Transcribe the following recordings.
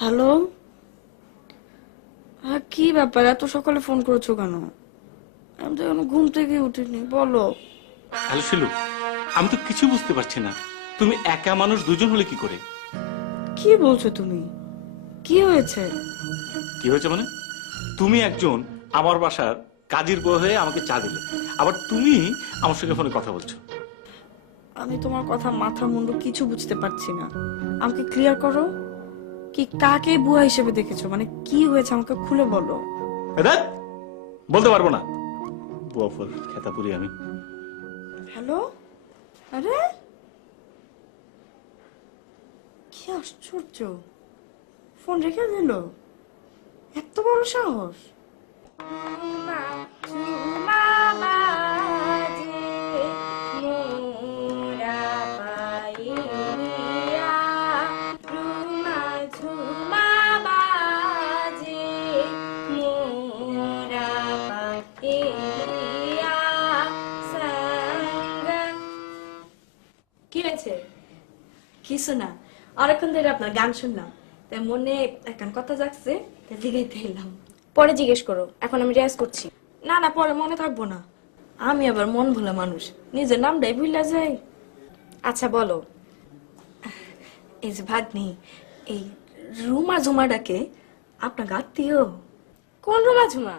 Hello, কি ব্যাপার এত সকালে ফোন করেছো কেন? আমি তো এখনো ঘুম থেকে উঠিনি, বলো। হ্যালো শিলু, আমি তো কিছু বুঝতে পারছি না। তুমি একা মানুষ দুজন হলে কি করে? কি বলছো তুমি? কি হয়েছে? কি হয়েছে মানে? তুমি একজন আমার বাসার কাজের বউ হয়ে আমাকে চা দিলে, আবার তুমি আমার সঙ্গে ফোনে কথা বলছো। আমি তোমার কথা মাথা মুন্ডু কিছু বুঝতে পারছি না। আমাকে ক্লিয়ার করো, কি কাকে বুয়া হিসেবে দেখেছো? মানে কি হয়েছে আমাকে খুলে বলো। ধ্যাৎ, বলতে পারবো না। বুয়া ফুল খেতাপুরি আমি। হ্যালো, আরে কি আশ্চর্য, ফোন রেখে দিল, এত বড় সাহস। কি হয়েছে? কিছু না, অনেকক্ষণ ধরে আপনার গান শুনলাম, তাই মনে একখান কথা জাগছে, তাই জিগাইতে এলাম। পরে জিজ্ঞেস করো, এখন আমি রেয়াজ করছি। না না, পরে মনে থাকবো না। আমি আবার মন ভোলা মানুষ, নিজের নামটাই ভুলা যাই। আচ্ছা বলো। এই যে ভাগ্নি, এই রুমা ঝুমাটাকে আপনার আত্মীয়? কোন রুমা ঝুমা?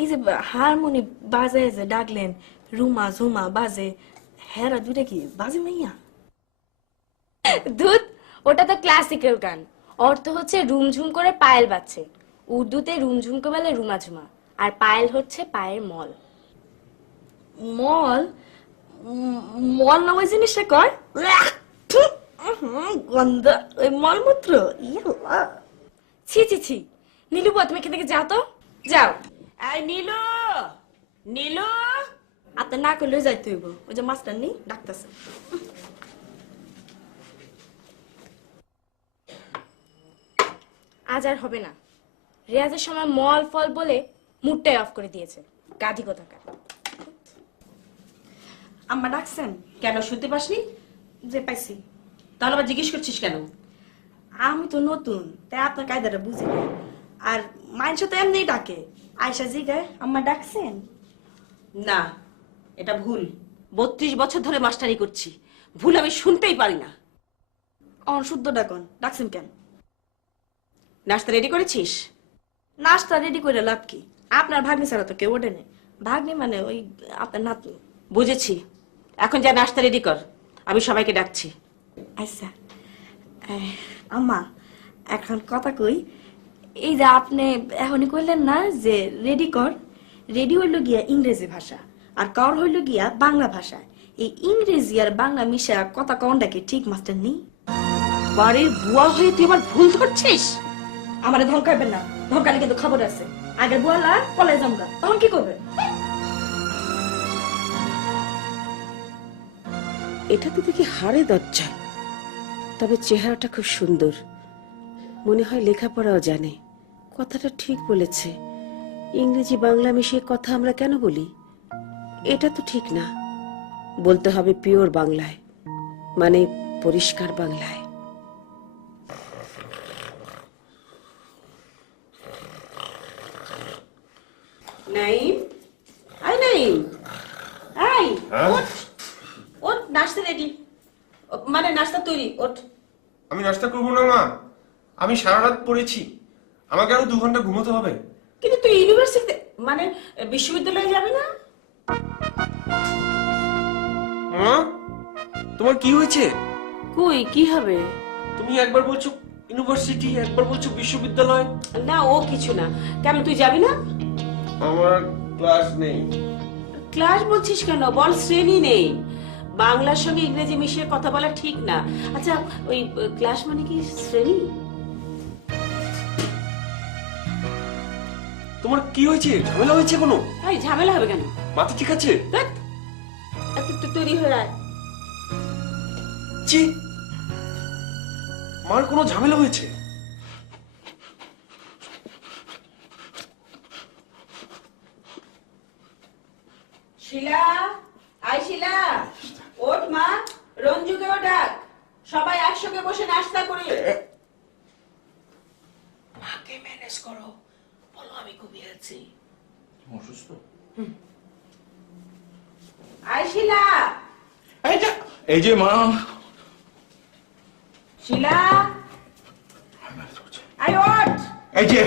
এই যে হারমোনি বাজায় যে ডাকলেন, রুমা ঝুমা বাজে, হেরা দুটা কি বাজে মাইয়া? ধুত, ওটা তো ক্লাসিক্যাল গান। অর্থ হচ্ছে রুমঝুম করে পায়েল বাজছে। উর্দুতে রুমঝুমকে বলে রুমা ঝুমা, আর পায়েল হচ্ছে পায়ের মল। মল? মল না ওই জিনিসটা কয়? থু, গন্ধ, ওই মলমূত্র। ইয়াল্লা। ছি ছি ছি, নীলু বুয়া, তুমি এখান থেকে যাও তো, যাও। এই নীলু, নীলু, আপনার না করলেও যাইতে হইব, ওই যে মাস্টার নেই ডাকতেছে। আজ আর হবে না। রেয়াজের সময় মল ফল বলে মুডটাই অফ করে দিয়েছে, গাধি কোথাকার। আম্মা ডাকছেন? কেন শুনতে পাসনি? যে পাইছি। তাহলে আবার জিজ্ঞেস করছিস কেন? আমি তো নতুন, তাই আপনার কায়দাটা বুঝি না। আর মানুষ তো এমনি ডাকে, আয়সা জিগায় আম্মা ডাকছেন? না, এটা ভুল। 32 বছর ধরে মাস্টারি করছি, ভুল আমি শুনতেই পারি না। শুদ্ধ ডাকন, ডাকছেন কেন? নাস্তা রেডি করেছিস? নাস্তা রেডি করে লাভ কি? আপনার ভাগ্নি ছাড়া তো কেউ ওঠেনি। ভাগ্নি মানে ওই আপনার নাতনি। বুঝেছি, এখন যা নাস্তা রেডি কর, আমি সবাইকে ডাকছি। আচ্ছা আম্মা, এখন কথা কই। এই যে আপনি এখনই কইলেন না যে রেডি কর, রেডি হইল গিয়া ইংরেজি ভাষা, আর কর হইল গিয়া বাংলা ভাষা। এই ইংরেজি আর বাংলা মিশা কথা কনটা কি ঠিক মাস্টার নেই? বাড়ির বুয়া হয়ে তুই আবার ভুল ধরছিস? আমারে ধমকাইবেন না, ধমকালে কিন্তু খবর আছে। আগে বলা পলাই জমকা, তখন কি করবে? এটা তো দেখি হাড়ে দরজা, তবে চেহারাটা খুব সুন্দর, মনে হয় লেখাপড়াও জানে। কথাটা ঠিক বলেছে, ইংরেজি বাংলা মিশিয়ে কথা আমরা কেন বলি? এটা তো ঠিক না, বলতে হবে পিওর বাংলায়, মানে পরিষ্কার বাংলায়। নাইম, আই নাইম, আই ওঠ, ওঠ, নাস্তা রেডি, মানে নাস্তা তৈরি, ওঠ। আমি নাস্তা করবো না মা, আমি সারা রাত পড়েছি, আমাকে আরো 2 ঘন্টা ঘুমোতে হবে। কিন্তু তুই ইউনিভার্সিটিতে মানে বিশ্ববিদ্যালয়ে যাবি না? মা, তোমার কি হয়েছে? কই কি হবে? তুমি একবার বলছো ইউনিভার্সিটি, একবার বলছো বিশ্ববিদ্যালয়। না ও কিছু না। কেন তুই যাবি না? আমার ক্লাস নেই। ক্লাস বলছিস কেন? বল শ্রেণী নেই। বাংলার সঙ্গে ইংরেজি মিশিয়ে কথা বলা ঠিক না। আচ্ছা ওই ক্লাস মানে কি শ্রেণী? তোমার কি হয়েছে? ঝামেলা হয়েছে কোনো? এই ঝামেলা হবে কেন? মাথা ঠিক আছে? ধ্যাৎ, তুই তৈরি হয়ে আয়। জি, মার কোনো ঝামেলা হয়েছে? শিলা, আয় শিলা, ওঠ মা, রঞ্জুকেও ডাক, সবাই একসঙ্গে বসে নাস্তা করি। অসুস্থ? আই শিলা, এই যে মা। শিলা, আই ওঠ। এই যে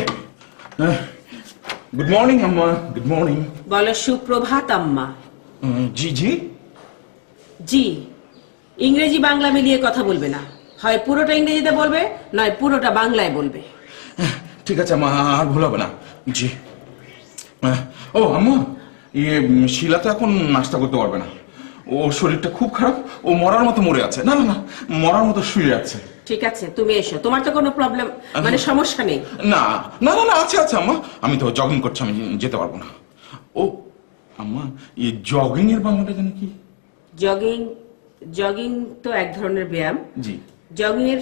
গুড মর্নিং আম্মা, গুড মর্নিং। বলো সুপ্রভাত আম্মা। জি জি। জি, ইংরেজি বাংলা মিলিয়ে কথা বলবে না, হয় পুরোটা ইংরেজিতে বলবে নয় পুরোটা বাংলায় বলবে। ঠিক আছে আম্মা, আর ভুল হবে না। জি। ও আম্মা, শিলা তো এখন নাস্তা করতে পারবে না, ওর শরীরটা খুব খারাপ, ও মরার মতো মরে আছে। না না না, মরার মতো শুয়ে আছে। ঠিক আছে, তুমি এসো, তোমার তো কোনো প্রবলেম মানে সমস্যা নেই। না না না না, আছে আছে আম্মা, আমি তো জগিং করছি, আমি যেতে পারবো না। ও আম্মা, এই জগিং এর বাংলাটা জানি কি? জগিং, জগিং তো এক ধরনের ব্যায়াম। জি। জগিং এর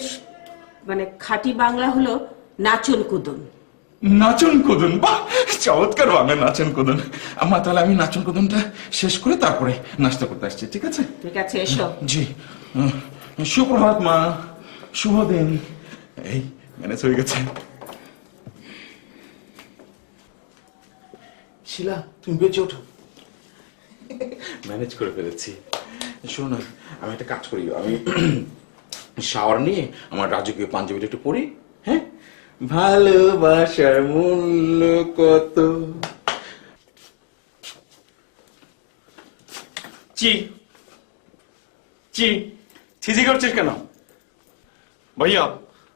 মানে খাঁটি বাংলা হলো নাচন কুদন। নাচন কোদন, বাহ, চমৎকার বাংলা, নাচন কোদন। আম্মা, তাহলে আমি নাচন কোদনটা শেষ করে তারপরে নাস্তা করতে আসছি, ঠিক আছে? ঠিক আছে, এসো। জি। সুপ্রভাত মা, শুভ দিন। এই ম্যানেজ হয়ে গেছে। শিলা, তুমি বেঁচে ওঠো। ম্যানেজ করে ফেলেছি। শোনো না, আমি একটা কাজ করি, আমি শাওয়ার নিয়ে আমার রাজকীয় পাঞ্জাবিটা একটু পরি। হ্যাঁ, ভালোবাসার মূল্য কত। চি চি ছিজি করছিস কেন? ভাইয়া,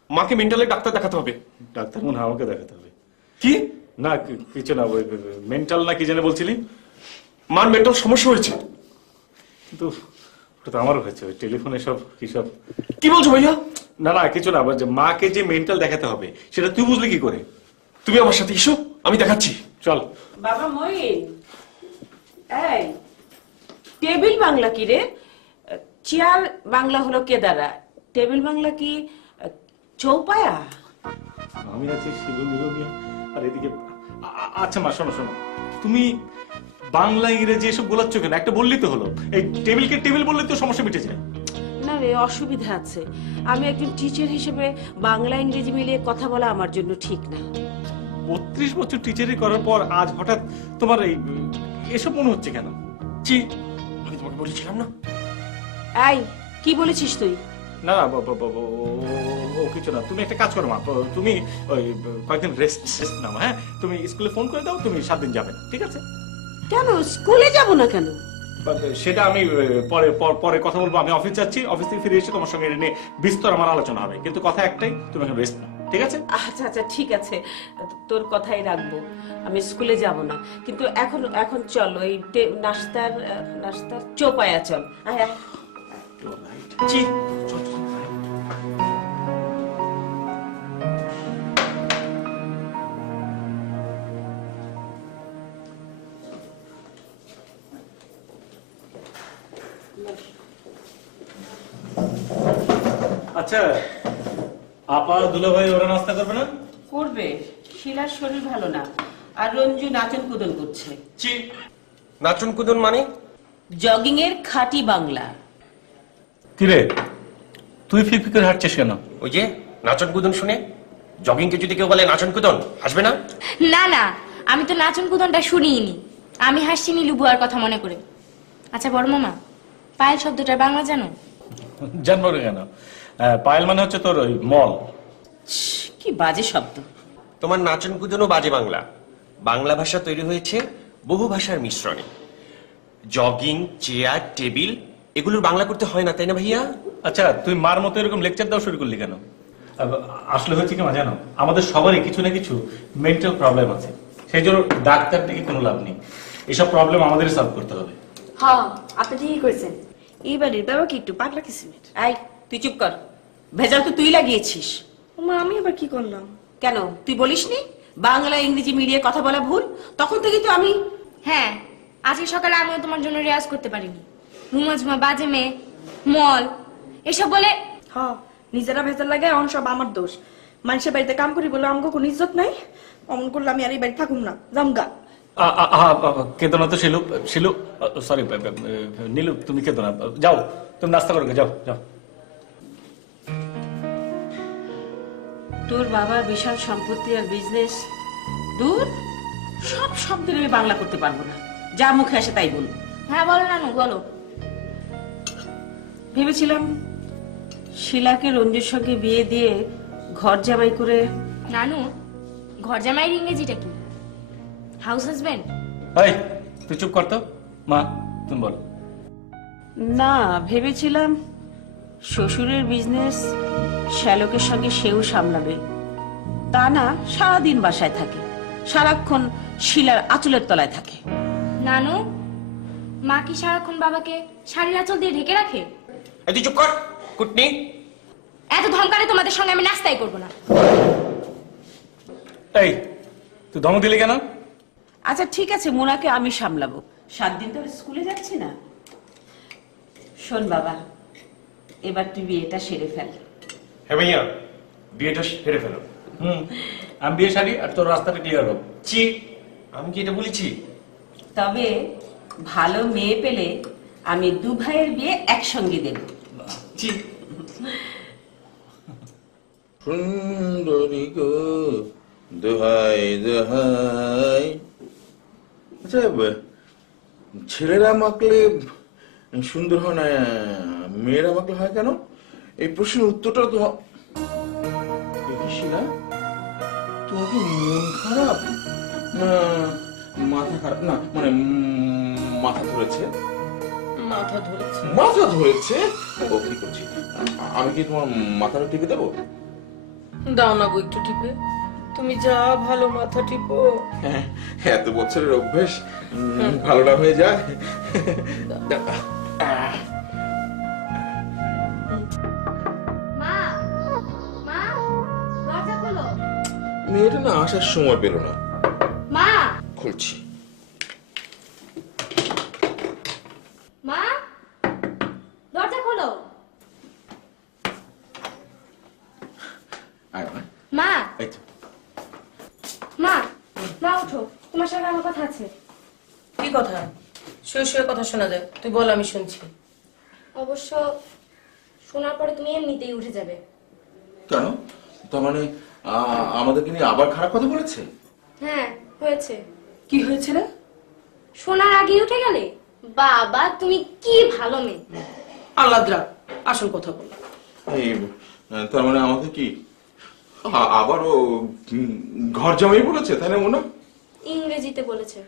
মাকে মেন্টালের ডাক্তার দেখাতে হবে। ডাক্তার মনে হয় আমাকে দেখাতে হবে। কি? না কিছু না, ওই মেন্টাল না কি জানে বলছিলি? মার মেন্টাল সমস্যা হয়েছে। কিন্তু ওটা তো আমারও হয়েছে, ওই টেলিফোনে সব কি সব। কি বলছো ভাইয়া? না না কিছু না, যে মাকে যে মেন্টাল দেখাতে হবে সেটা তুই বুঝলি কি করে? তুমি আমার সাথে এসো, আমি দেখাচ্ছি। চল। বাবা মইন, এই টেবিল বাংলা কি রে? চেয়ার বাংলা হলো কেদারা, টেবিল বাংলা কি চৌপায়া? আমি আছি শিলু মিলনিয়া, আর এদিকে আচ্ছা মা, শোনো শোনো, তুমি বাংলা ইংরেজি এসব গোলাচ্ছ কেন? একটা বললি তো হলো। এই টেবিলকে টেবিল বললে তো সমস্যা মিটে যায়। না রে, অসুবিধা আছে। আমি একজন টিচার হিসেবে বাংলা ইংরেজি মিলিয়ে কথা বলা আমার জন্য ঠিক না। 32 বছর টিচারি করার পর আজ হঠাৎ তোমার এই এসব মনে হচ্ছে কেন? চি, আমি তোমাকে বলেছিলাম না। এই কি বলেছিস তুই? না না ও কিছু না, তুমি একটা কাজ করো মা, তুমি ওই কয়েকদিন রেস্ট নাও। হ্যাঁ, তুমি স্কুলে ফোন করে দাও, তুমি 7 দিন যাবে না, ঠিক আছে? কেন স্কুলে যাব না কেন? সেটা আমি পরে পরে কথা বলবো। আমি অফিস যাচ্ছি, অফিস থেকে ফিরে এসে তোমার সঙ্গে এটা নিয়ে বিস্তর আমার আলোচনা হবে, কিন্তু কথা একটাই, তুমি এখন রেস্ট নাও, ঠিক আছে? আচ্ছা আচ্ছা ঠিক আছে, তোর কথাই রাখবো। আমি স্কুলে যাব না, কিন্তু এখন এখন চল ওই নাস্তার নাস্তার চৌপায়া চল। আয় আয়। চি, আচ্ছা, আপা দুলা ভাই ওরা নাস্তা করবে না? করবে, শিলার শরীর ভালো না, আর রঞ্জু নাচন কুদন করছে। চি, নাচন কুদন মানে? জগিং এর খাঁটি বাংলা। কিরে, তুই ফিক করে হাঁটছিস কেন? ওই যে নাচন কুদন শুনে জগিংকে যদি কেউ বলে নাচন কুদন, হাসবে না? না না, আমি তো নাচন কুদনটা শুনিনি, আমি হাসছি নীলু বুয়ার কথা মনে করে। আচ্ছা বড় মামা, পায়েল শব্দটার বাংলা জানো? জানবো না কেন? পায়েল মানে হচ্ছে তোর ওই মল। কি বাজে শব্দ। তোমার নাচন কুদনও বাজে বাংলা। বাংলা ভাষা তৈরি হয়েছে বহু ভাষার মিশ্রণে। জগিং, চেয়ার, টেবিল এগুলোর বাংলা করতে হয় না, তাই না ভাইয়া? আচ্ছা, তুই মার মতো এরকম লেকচার দেওয়া শুরু করলি কেন? আসলে হচ্ছে কি মা জানো, আমাদের সবারই কিছু না কিছু মেন্টাল প্রবলেম আছে, সেই জন্য ডাক্তার থেকে কোনো লাভ নেই। এসব প্রবলেম আমাদের সলভ করতে হবে। হ্যাঁ, আপনি ঠিকই করেছেন। এই বাড়ির বাবা কি একটু পাগলা কিসিমের। এই তুই চুপ কর, ভেজাল তো তুই লাগিয়েছিস। মা, আমি আবার কি করলাম? কেন তুই বলিসনি বাংলা ইংরেজি মিলিয়ে কথা বলা ভুল? তখন থেকে তো আমি। হ্যাঁ, আজকে সকালে আমিও তোমার জন্য রেয়াজ করতে পারিনি। ঝুমা ঝুমা বাজে মেয়ে, মল এসব বলে। হ্যাঁ, নিজেরা ভেজাল লাগে, অন সব আমার দোষ। মানুষের বাড়িতে কাম করি বলে আমাকে কোনো ইজ্জত নাই। অমন করলে আমি আর এই বাড়ি থাকুম না, জামগা। কেঁদো না তো শিলু, শিলু সরি নীলু, তুমি কেঁদো না, যাও তুমি নাস্তা করো, যাও যাও। তোর বাবার বিশাল সম্পত্তি আর বিজনেস, দূর সব শব্দের আমি বাংলা করতে পারবো না, যা মুখে আসে তাই বলবো। হ্যাঁ বলো নানু বলো। ভেবেছিলাম শিলাকে রঞ্জুর সঙ্গে বিয়ে দিয়ে ঘর জামাই করে। নানু ঘর জামাইয়ের ইংরেজিটা কি? House husband? এই তুই চুপ কর তো। মা তুমি বল। না, ভেবেছিলাম শ্বশুরের বিজনেস শ্যালকের সঙ্গে সেও সামলাবে, তা না সারাদিন বাসায় থাকে, সারাক্ষণ শিলার আঁচলের তলায় থাকে। নানু মা কি সারাক্ষণ বাবাকে শাড়ির আঁচল দিয়ে ঢেকে রাখে? এই তুই চুপ কর কুটনি। এত ধমকারে তোমাদের সঙ্গে আমি নাস্তাই করবো না। এই তুই ধমক দিলি কেন? আচ্ছা ঠিক আছে, মোনাকে আমি সামলাবো, 7 দিন ধরে স্কুলে যাচ্ছি না। শোন বাবা, এবার তুই বিয়েটা সেরে ফেল। হ্যাঁ ভাইয়া, বিয়েটা সেরে ফেলো। আমি বিয়ে সারি আর তোর রাস্তাটা ক্লিয়ার হোক। ছি, আমি কি এটা বলেছি? তবে ভালো মেয়ে পেলে আমি 2 ভাইয়ের বিয়ে একসঙ্গে দেব। ছি। সুন্দরী গো দোহাই দোহাই। আচ্ছা, ছেলেরা মাখলে সুন্দর হয় না, মেয়েরা মাখলে হয় কেন? এই প্রশ্নের উত্তরটা তোমার। শিলা, তোমার কি মন খারাপ না মাথা খারাপ? না মানে মাথা ধরেছে। মাথা ধরেছে? মাথা ধরেছে? ও কি করছি? আমি কি তোমার মাথাটা টিপে দেবো? দাও না গো একটু টিপে, তুমি যা ভালো মাথা টিপো। হ্যাঁ, এত বছরের অভ্যেস ভালো না হয়ে যায়। মা মা দরজা খোলো। মেয়েটা না আসার সময় পেল না। মা খুলছি। মা দরজা খোলো। আয়, আয়। মা এই তো। মা মা ওঠো, তোমার সঙ্গে আমার কথা আছে। কি কথা? শুয়ে শুয়ে কথা শোনা যায়, তুই বল আমি শুনছি। অবশ্য শোনার পরে তুমি এমনিতেই উঠে যাবে। কেন? তার মানে আমাদেরকে নিয়ে আবার খারাপ কথা বলেছে? হ্যাঁ হয়েছে। কি হয়েছে রে? শোনার আগেই উঠে গেলে? বাবা তুমি কি ভালো মেয়ে। আল্লাদ্রা, আসল কথা বল। এই তার মানে আমাকে কি আবারও ঘর জামাই বলেছে, তাই না মোনা? ইংরেজিতে বলেছে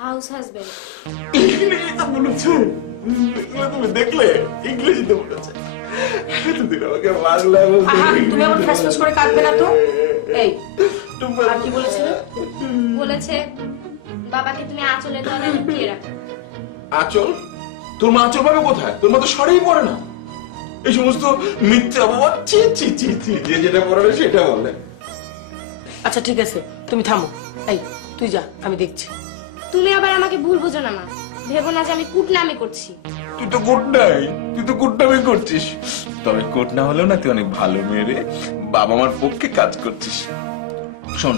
হাউস হাজবেন্ড। ইংরেজিতে বলেছে? তুমি দেখলে ইংরেজিতে বলেছে। এতদিন আমাকে বাংলা বলতে। আহা, তুমি আবার ফ্যাসফ্যাস করে কাঁদবে না তো। এই আর কি বলেছিল? বলেছে বাবাকে তুমি আঁচলে তলায় লুকিয়ে রাখো। আঁচল? তোর মা আঁচল পাবে কোথায়? তোর মা তো শাড়িই পরে না। এই সমস্ত মিথ্যা বাবা, চি চি চি চি, যে যেটা পরে সেটা বলে। আচ্ছা ঠিক আছে, তুমি থামো। এই তুই যা, আমি দেখছি। তুমি আবার আমাকে ভুল বুঝো না মা, ভেবো না যে আমি কুটনামি করছি। তুই তো গুড নাই, তুই তো কুটনামি করছিস। তবে কোট না হলেও না, তুই অনেক ভালো মেয়ে রে, বাবা মার পক্ষে কাজ করছিস। শোন,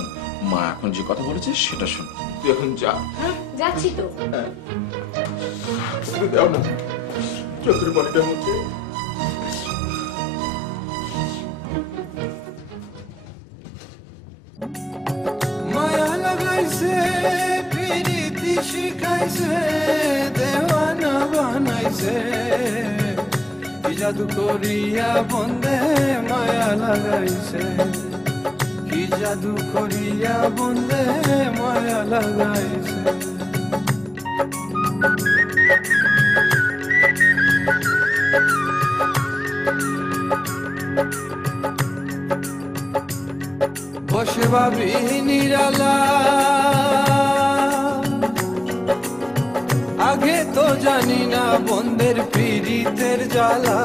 মা এখন যে কথা বলেছিস সেটা শোন, তুই এখন যা। হ্যাঁ যাচ্ছি তো। একটু দাও না, চোখের পানিটা মুছে। মায়া লাগাইছে প্রীতি শিখাইছে দেওয়ানা বানাইছে কি জাদু করিয়া বন্দে মায়া লাগাইছে কি জাদু করিয়া বন্দে মায়া লাগাইছে বসে ভাবি নিরালা আগে তো জানি না বন্ধের পীড়িতের জ্বালা